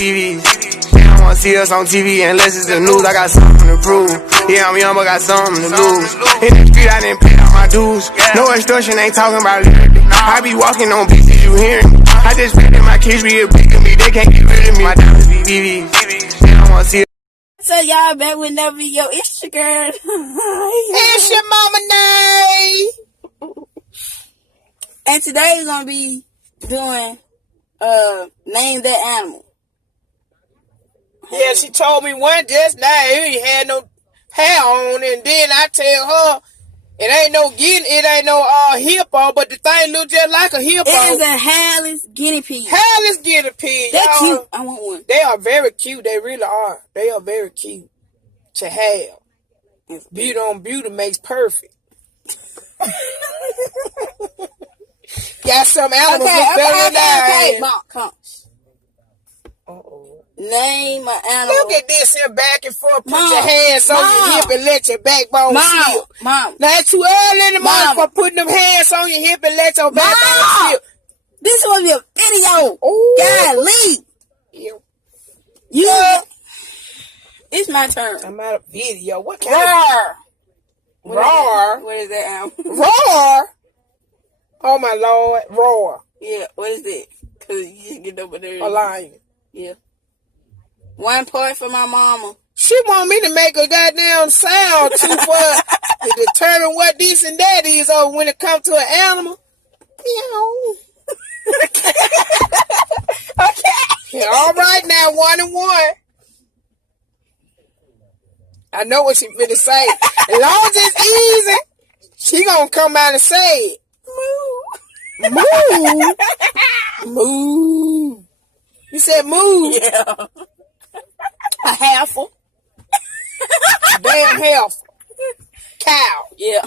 BBs. They don't wanna see us on TV unless it's the news. I got something to prove. Yeah, I'm young, but got something to lose. In the street, I didn't pay out my dues. No extortion, ain't talking about it. I be walking on beaches, you hearing me. I just pray that my kids be a big of me. They can't get rid of me. My diamonds be BBs. They don't wanna see us. So y'all back with another video. It's your girl. It's your mama Nay. And today we're gonna be doing name that animal. Yeah, she told me one just now he ain't had no hair on, and then I tell her it ain't no hippo, but the thing look just like a hippo. It is a hairless guinea pig. Hairless guinea pig. They're cute. I want one. They are very cute. They really are. They are very cute to have. Beauty on beauty makes perfect. Got some animals Okay, Mom, come. Uh-oh. Name an animal. Look at this here back and forth. Put Mom, your hands on your hip and let your backbone slip. Mom. Now it's too early in the morning for putting them hands on your hip and let your backbone slip. This is supposed to be a video. Ooh. Golly. Yeah. It's my turn. I'm out of video. What kind Roar. of roar? What is that animal? Roar? Oh my Lord. Roar. Yeah, what is that? Because you just get over there. A lion. Yeah. 1 point for my mama. She want me to make a goddamn sound too to determine what this and that is, or when it comes to an animal. Okay. All right now, 1 and 1. I know what she finna say. As long as it's easy, she gonna come out and say it. Moo. Moo. You said moo? Yeah. A heifer. Damn heifer. Cow. Yeah.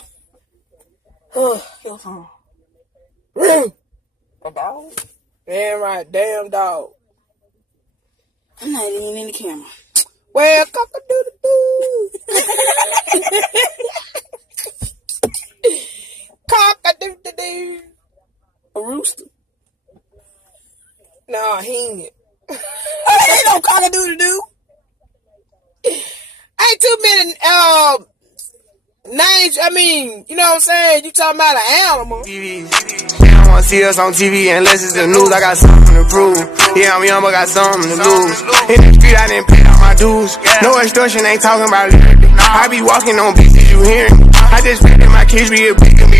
A dog? Damn right, damn dog. I'm not even in the camera. Well, cock-a-doodle-doo. Cock-a-doodle-doo. A rooster. Nah, he ain't. Ain't no cock-a-doodle-doo. Ain't too many names. I mean, you know what I'm saying? You talking about an animal. They don't wanna see us on TV unless it's the news. I got something to prove. Yeah, I'm young, but got something to lose. In the street, I didn't pay out my dues. No extortion, ain't talking about it. I be walking on beaches, you hearing me. I just pray that my kids be a big of me.